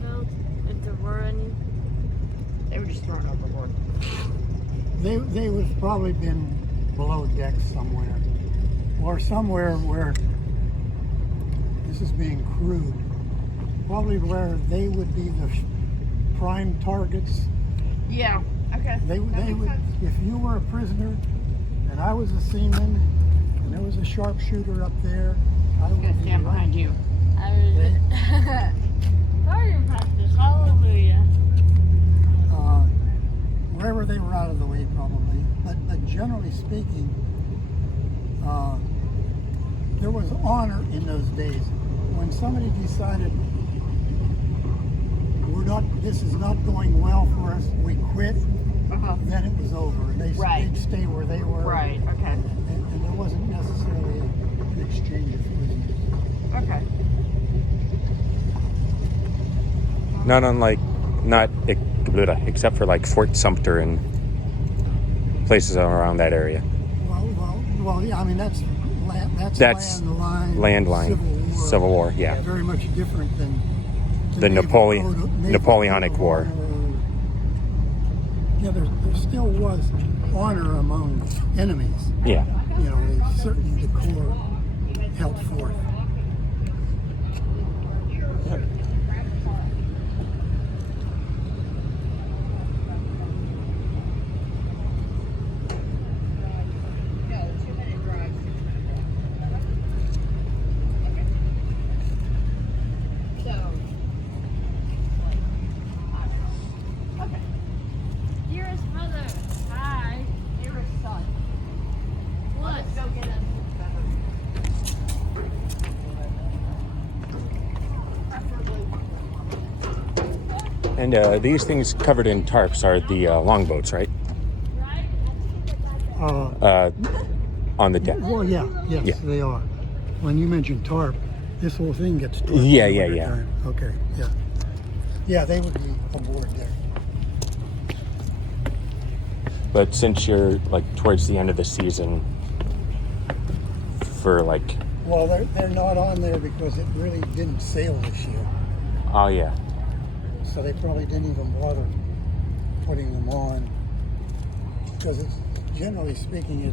filled, if there were any? They were just thrown overboard. They would have probably been below deck somewhere, or somewhere where this is being crude. Probably where they would be the prime targets. Yeah. Okay. They would, if you were a prisoner and I was a seaman and there was a sharpshooter up there, I I'm would gonna stand behind you. I was target practice, hallelujah. Wherever they were out of the way, probably. But generally speaking, there was honor in those days. When somebody decided this is not going well for us, we quit, then it was over. And they'd stay where they were. Right, okay. And there wasn't necessarily an exchange of prisoners. Okay. Except for like Fort Sumter and places around that area. Well, yeah, I mean, that's landline, Civil War, yeah. Very much different than the Napoleonic War. Yeah, there still was honor among enemies. Yeah. You know, a certain decor held forth. Dearest mother, hi. Dearest son. What? Let's go get us And these things covered in tarps are the longboats, right? On the deck. Well, yes, they are. When you mentioned tarp, this whole thing gets tarped. Yeah. Okay, yeah. Yeah, they would be aboard there. But since you're like towards the end of the season, for like, Well, they're not on there because it really didn't sail this year. oh yeah, So they probably didn't even bother putting them on. Because it's, generally speaking,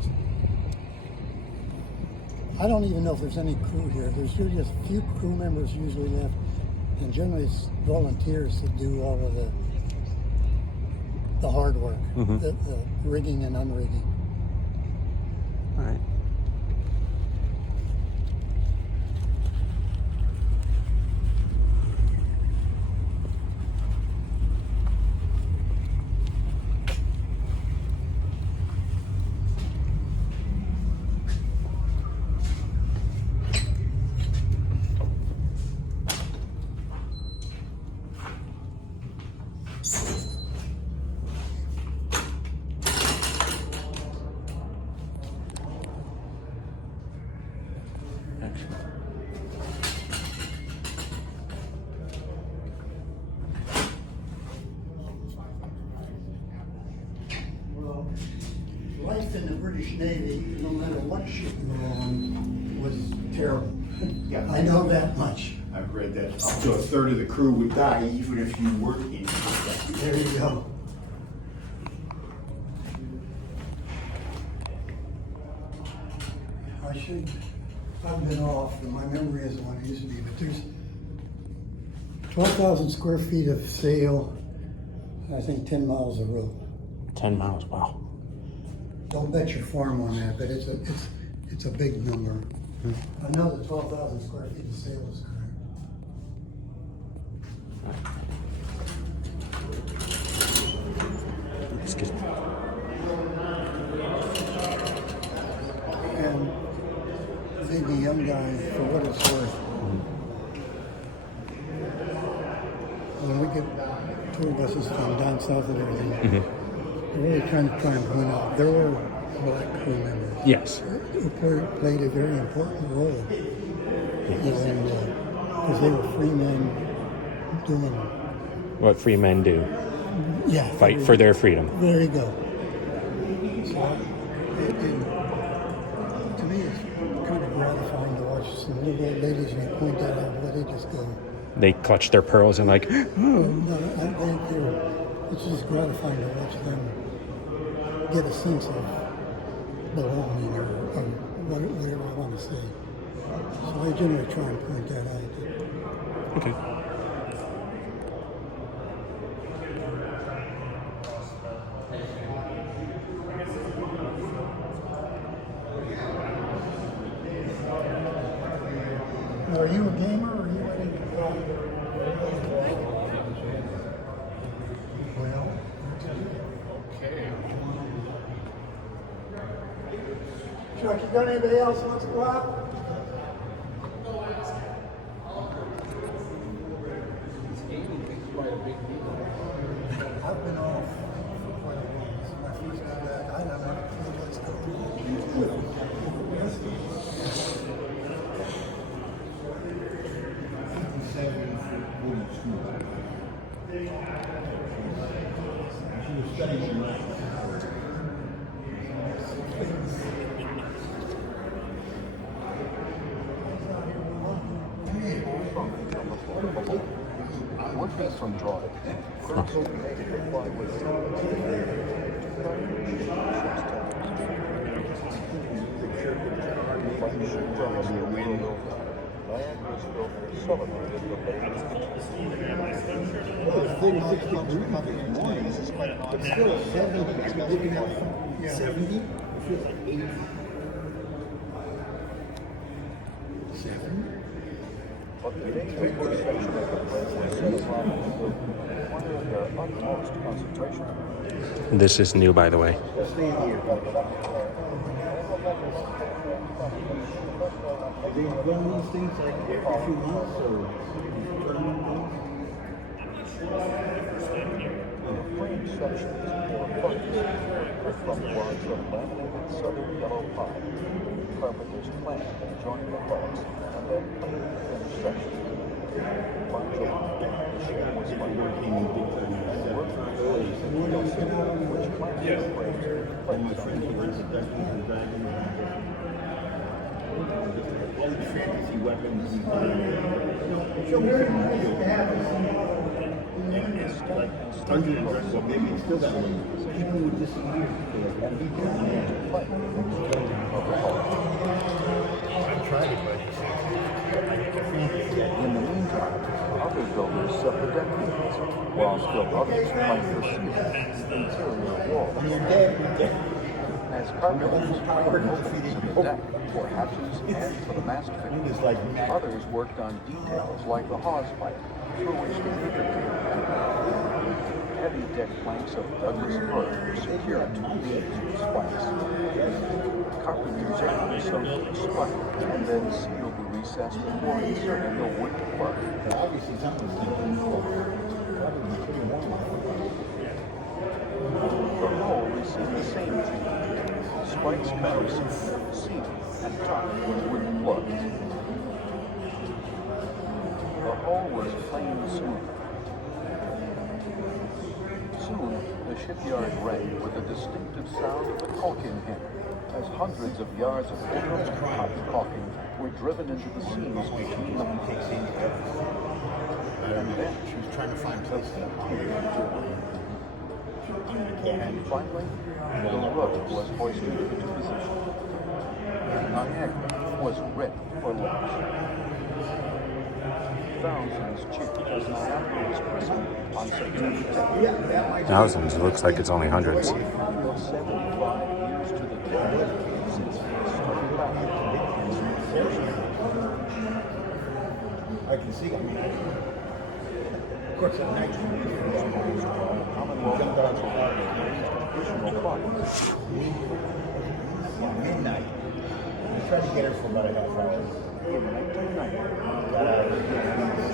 I don't even know if there's any crew here. There's usually just a few crew members usually left. And generally it's volunteers that do all of the hard work, the rigging and unrigging. all right. Well, life in the British Navy, no matter what ship you're on, was terrible. Yeah. I know that much. I've read that up to a third of the crew would die even if you weren't in combat. There you go. I've been off, and my memory isn't what it used to be, but there's 12,000 square feet of sail, I think 10 miles of rope. 10 miles, wow. Don't bet your farm on that, but it's a big number. I know the 12,000 square feet of sail is correct. Excuse me. And the young guy, for what it's worth, when we get tour buses from down south and everything, we're really trying to point out there were black crew members. Yes. Who played a very important role. Because they were free men doing. What free men do. Yeah. Fight for their freedom. There you go. So, to me, it's kind of gratifying to watch some little old ladies, and you point that out, but they just go, they clutch their pearls and like, No, it's just gratifying to watch them get a sense of belonging or whatever I want to say. So I generally try and point that out. okay. Are you a gamer or are you a well, Chuck, you got anybody else who wants to go out? I've been off for quite a while. This is my first day back. I don't know. Let's go. One piece from drawing. It's 36 degrees, but still 70. It's getting out from 70. It feels like 80. 7. But the dangerous work section of the place was set upon one of the utmost concentration. This is new, by the way. Stay in here. Are they running these things like every few months or tournament things? The frame sections or buttons are from blocks of laminated southern yellow pine. Carpenter's plan and joined the parts, and then clean finished sections. Bunch of the ship was fired. Workers raised in the which planned the frames And my friend he runs the Dungeons and Dragons. All these fantasy weapons and show me some real. And it's like Dungeons and Dragons, well, maybe it's still that way. People would disappear. and he did major planning of the hull. I tried it, but it's In the meantime, other builders set the deck units, while still others plank the ceiling, interior walls. when you're dead, you're dead. As carpenters framed openings in the deck for hatches and for the mast fittings, It's like others worked on details like the hawse pipe, through which the anchor cable entered. Heavy deck planks of Douglas fir were secured to beams with spikes. Carpenters added soaked spike and then sealed the recess before inserting the wooden plug. obviously something's getting cold. Probably pretty warm. The hull received the same treatment. Spikes countersunk, sealed, and topped with wooden plugs. The hull was plain smooth. Soon, the shipyard rang with the distinctive sound of the caulking hammer, as hundreds of yards of hot caulking were driven into the seams between them. And then, She was trying to find places to and finally, the rudder was hoisted into position. Niagara was ready for launch. Thousands cheered as Niagara was christened on September 10th. Thousands. It looks like it's only hundreds. 75 years to the day since first started back. I can see it. Of course, at night, Commonwealth additional funds. midnight. We tried to get her for about a half hour. In 1990, Got out of the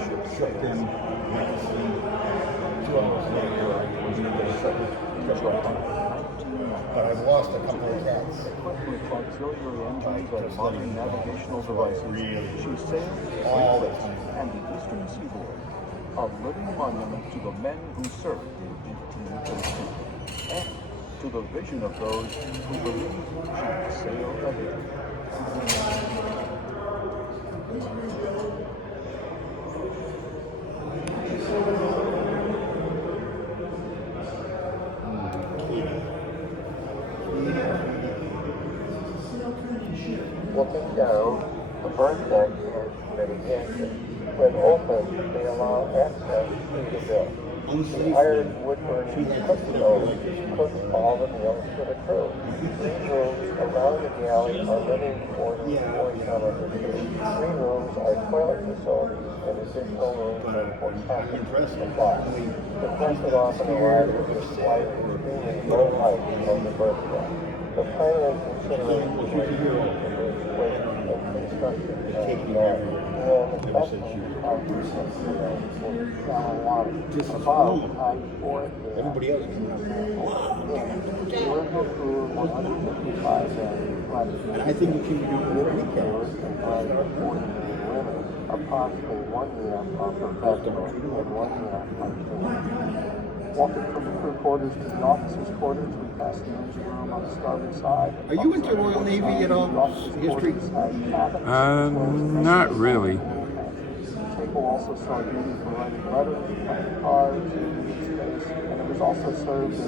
ship, shook them, went to sleep. 2 hours later, I was going to get a second. But I've lost a couple of cats. equipped with auxiliary engines and modern navigational devices, she sailed All the Great time. Lakes and the eastern seaboard, a living monument to the men who served in 1813, and to the vision of those who believed she would sail again. down, the burn deck is many inches. When open, they allow access to the mill. The iron wood-burning cook stove cooks all the meals for the crew. 3 rooms around the galley are living quarters for some of the crew. 3 rooms are toilet facilities and additional rooms for topic supplies. The question often arises with flight extremely low height on the berth deck. The primary consideration was weight and construction and Just above normal. high 4 Everybody else can. the original crew of 155 men, I think we can do more weekends. approximately 1 year per vessel and 1 year per crew. Walking from the crew quarters to the officers' quarters, we pass the engine room on the starboard side. Are you into Royal Navy at all? History? Not really. The table also saw duty for writing letters, playing cards, reading space, and it was also served as the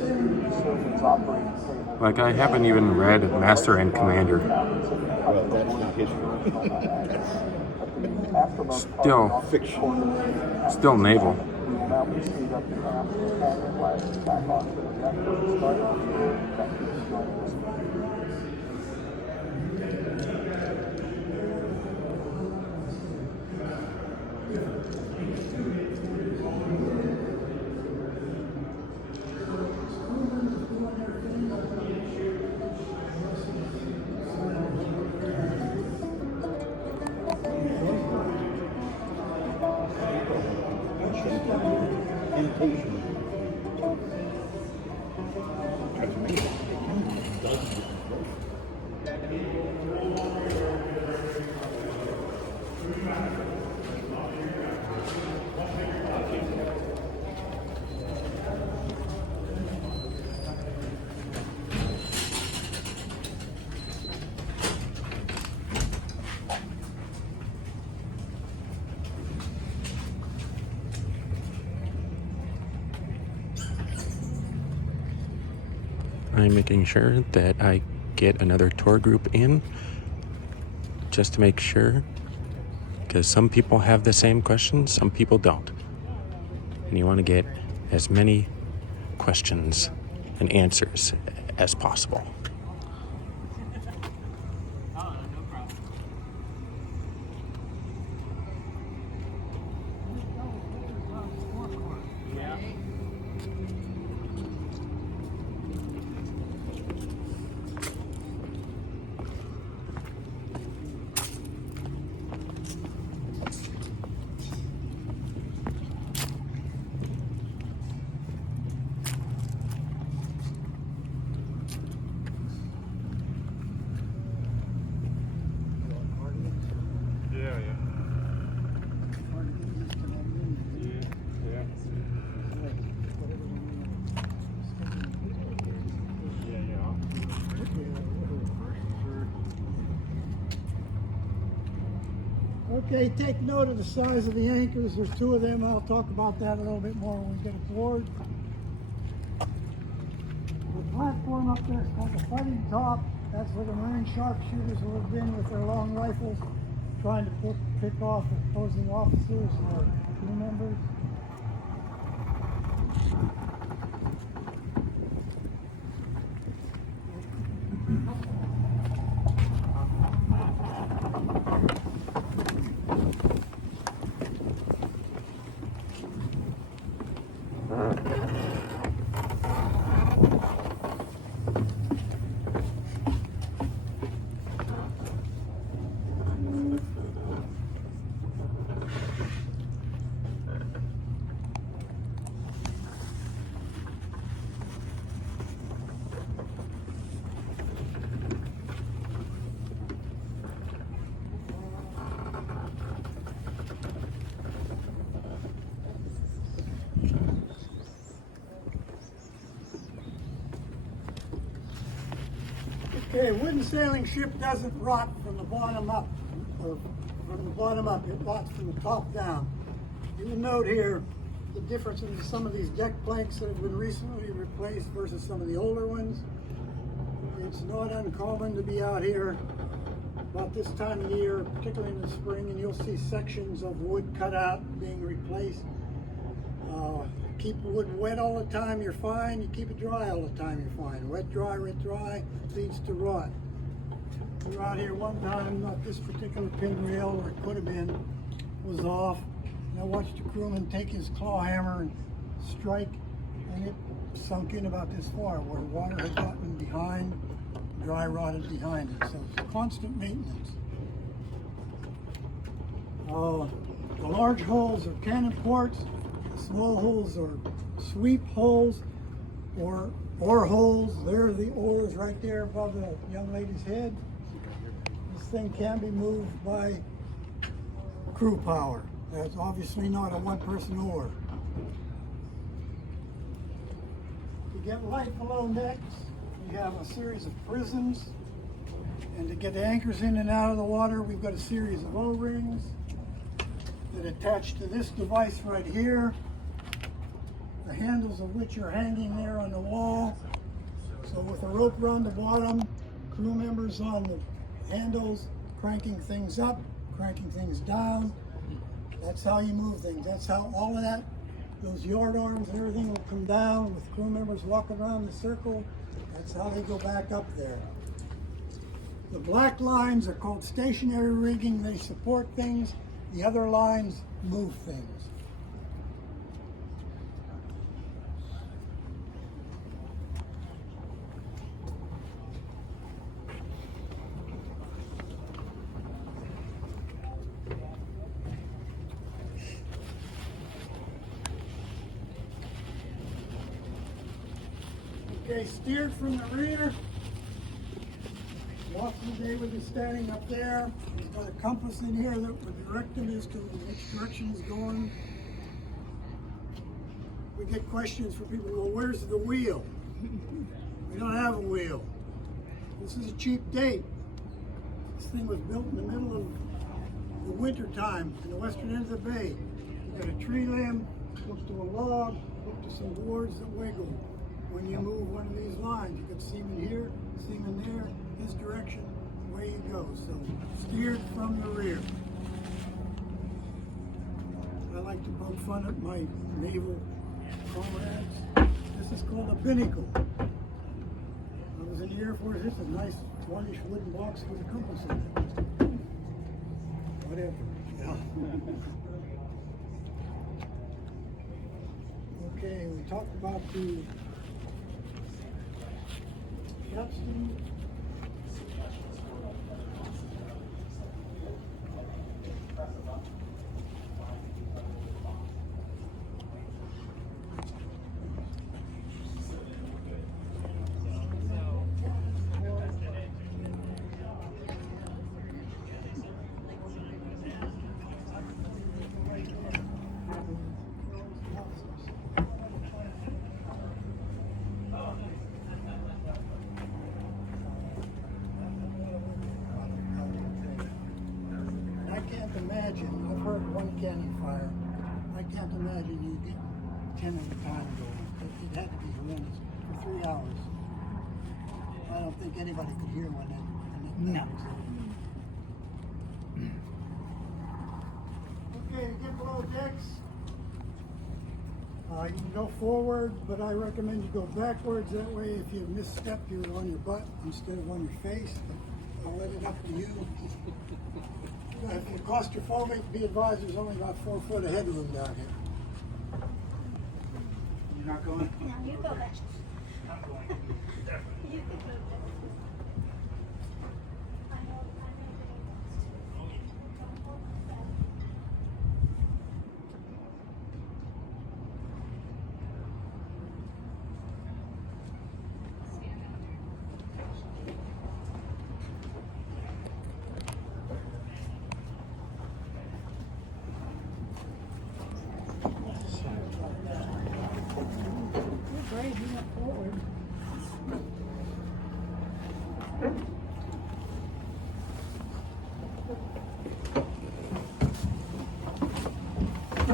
surgeon's operating table. Like, I haven't even read Master and Commander. Well, that's not history. Still, still naval. Mountain seat up the ramp, companion flags back onto the deck where we started. Thank you for joining us. I'm making sure that I get another tour group in just to make sure, because some people have the same questions, some people don't. And you want to get as many questions and answers as possible. Okay, take note of the size of the anchors. There's 2 of them. I'll talk about that a little bit more when we get aboard. The platform up there is called the fighting top. That's where the Marine sharpshooters will have been with their long rifles, trying to pick off opposing officers or crew members. Okay, a wooden sailing ship doesn't rot from the bottom up, or from the bottom up, it rots from the top down. You will note here the difference in some of these deck planks that have been recently replaced versus some of the older ones. It's not uncommon to be out here about this time of year, particularly in the spring, and you'll see sections of wood cut out being replaced. Keep wood wet all the time, you're fine. You keep it dry all the time, you're fine. Wet, dry, leads to rot. We were out here one time, not this particular pin rail where it could have been, was off. And I watched a crewman take his claw hammer and strike, and it sunk in about this far, where the water had gotten behind, dry rotted behind it. So it's constant maintenance. The large holes are cannon ports. Small holes are sweep holes or oar holes. There are the oars right there above the young lady's head. This thing can be moved by crew power. That's obviously not a one-person oar. To get light below decks, we have a series of prisms. And to get the anchors in and out of the water, we've got a series of O-rings that attach to this device right here, the handles of which are hanging there on the wall. So with a rope around the bottom, crew members on the handles, cranking things up, cranking things down. That's how you move things. That's how all of that, those yard arms and everything will come down with crew members walking around the circle. That's how they go back up there. The black lines are called stationary rigging. They support things. The other lines move things. Okay, steered from the rear. Watson David is standing up there. He's got a compass in here that would direct him as to which direction he's going. We get questions from people, well, where's the wheel? We don't have a wheel. This is a cheap date. This thing was built in the middle of the winter time in the western end of the bay. You got a tree limb, hooked to a log, hooked to some boards that wiggle. When you move one of these lines, you got seam in here, seam in there, this direction, away you go. So steered from the rear. I like to poke fun at my naval comrades. This is called a binnacle. I was in the Air Force. This is a nice swannish wooden box with a compass in it. Whatever. Yeah. Okay, we talked about the capstan. Imagine, I've heard one cannon fire. I can't imagine you get 10 at a time going. It had to be horrendous for 3 hours. I don't think anybody could hear when that No. Okay, to get below decks, you can go forward, but I recommend you go backwards. That way, if you misstep, you're on your butt instead of on your face. I'll let it up to you. If you're claustrophobic, be advised there's only about 4 foot of headroom down here. You're not going? No, you go back. I'm going. You can go back.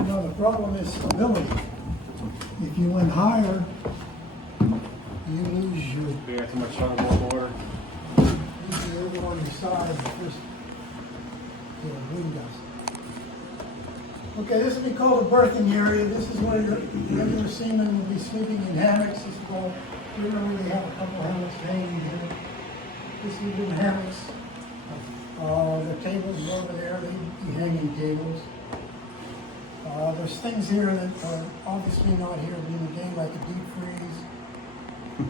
No, the problem is stability. If you went higher, you lose your We got too much trouble with water. we'll go on the side first. The wind dust. Okay, this will be called the berthing area. This is where your regular seamen will be sleeping in hammocks. This is called, remember they have a couple hammocks hanging here. This is the hammocks. The tables are over there, they'd be hanging tables. There's things here that are obviously not here during the day, like a deep freeze.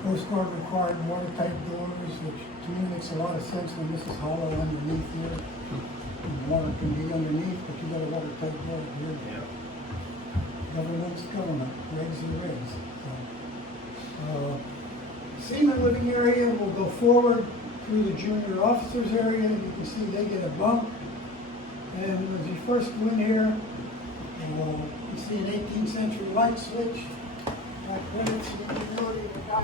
Coast Guard required watertight doors, which to me makes a lot of sense when this is hollow underneath here. And water can be underneath, but you got a watertight door here. Yeah. Government's government, regs are regs. So, seaman living area will go forward through the junior officers area. You can see they get a bunk. And as you first go in here, you see an 18th century light switch. Like limits the ability of the guy.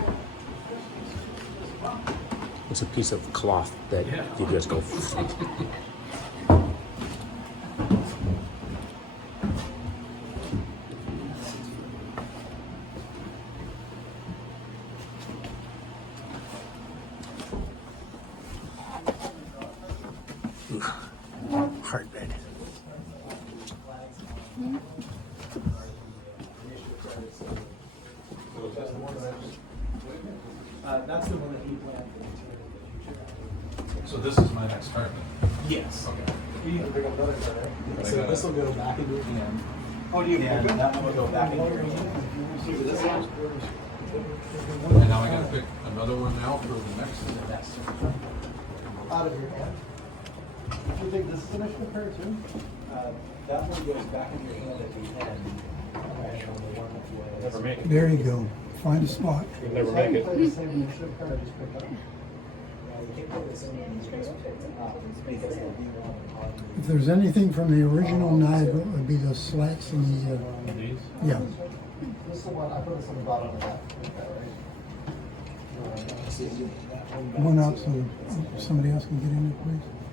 It's a piece of cloth that you just go. Hard bed. That's the one that he planned for the future. So this is my next target? Yes. Okay. So this will go back into your hand. Oh, do you have that one will go back into your hand? This one? And now I gotta pick another one now for the next. Yes. Out of your hand. Do you think this is a mission pair too? That one goes back into your hand at the end. Never make it. There you go. Find a spot. Never make it. Play the same mission pair I just picked up. If there's anything from the original Niagara, it would be the slats and the, yeah. This is the one, I put this on the bottom of that, right? One up so somebody else can get in it, please.